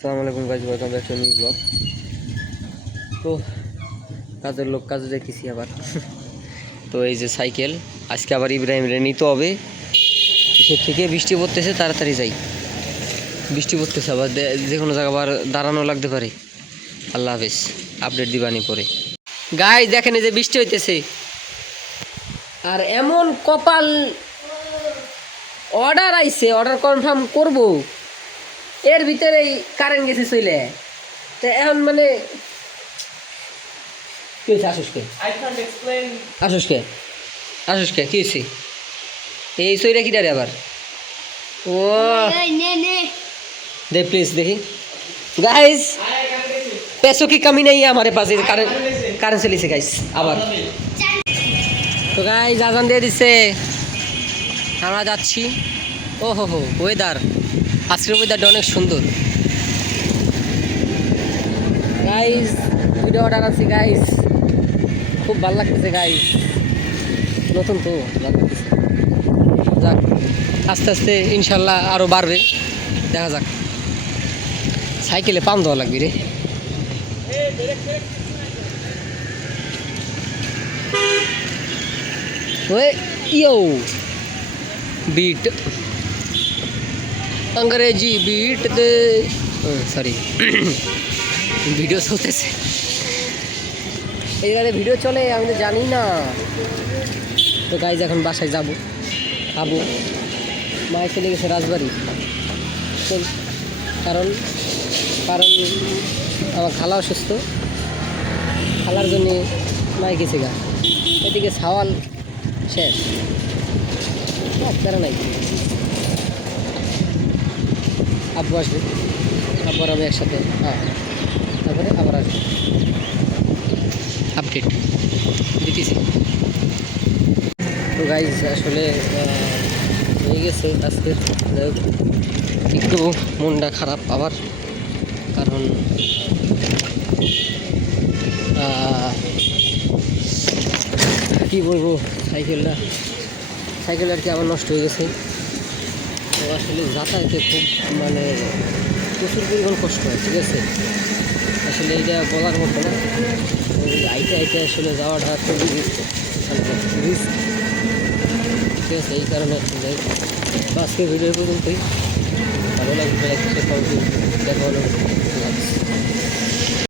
আসসালামু আলাইকুম guys, welcome back to new blog. তো কাজের লোক কাজে যাইতেছি আবার। তো এই যে সাইকেল, আজকে আবার ইব্রাহিমরে নিতে হবে। কিসের থেকে বৃষ্টি পড়তেছে, তাড়াতাড়ি যাই। বৃষ্টি পড়তেছে আবার, যে কোনো জায়গা আবার দাঁড়ানো লাগতে পারে। আল্লাহ হাফেজ, আপডেট দিবানি পরে। গাইজ দেখেন, এই যে বৃষ্টি হইতেছে আর এমন কপাল, অর্ডার আইছে, অর্ডার কনফার্ম করব, এর ভিতরেই কারেন্ট গেছে চলে। তো এখন মানে কি হয়েছে? আসুসকে কি হয়েছে? এই সইরা কি ডারে আবার? ও दे प्लीज देखी गाइस, पैसों की कमी नहीं है हमारे पास। कारण से लिसे गाइस আবার। তো গাইস আজান দিয়ে দিচ্ছে, আমরা যাচ্ছি। ও হো হো, ওয়েদার, আজকের ওয়েদারটা অনেক সুন্দর গাইস। ভিডিও অর্ডার আছি গাইস, খুব ভালো লাগতেছে গাইস, নতুন তো ভালো লাগতেছে। যাক, আস্তে আস্তে ইনশাল্লাহ আরও বাড়বে, দেখা যাক। সাইকেলে পাম দেওয়া লাগবে রে। ওই ইয়ো बीट, अंग्रेजी बीट दे, सॉरी ভিডিও চলতেছে, এইখানে ভিডিও চলে, আমি তো জানি না। তো গাইজ এখন বাসায় যাবো, খাবো। মায়ে চলে গেছে রাজবাড়ি, কারণ কারণ আমার খালা অসুস্থ, খালার জন্যে মায়ে গেছে গা। এদিকে সাওয়াল শেষ, আপনারা নাই। আব্বু আসবে, আব্বু আর আমি একসাথে, হ্যাঁ, তারপরে আবার আসবে, আপডেট দিতেছি। তো গাইজ আসলে হয়ে গেছে আজকের, যাই হোক একটু মনটা খারাপ আবার, কারণ কি বলবো, সাইকেল আর কি আমার নষ্ট হয়ে গেছে। তো আসলে যাতায়াতে খুব মানে প্রচুর পরিমাণ কষ্ট হয়, ঠিক আছে। আসলে এইটা বলার মতো না, আইতে আসলে যাওয়াটা খুবই রিস্ক, ঠিক আছে। এই কারণে আজকে ভিডিও পর্যন্তই, ভালো লাগবে দেখা হলো।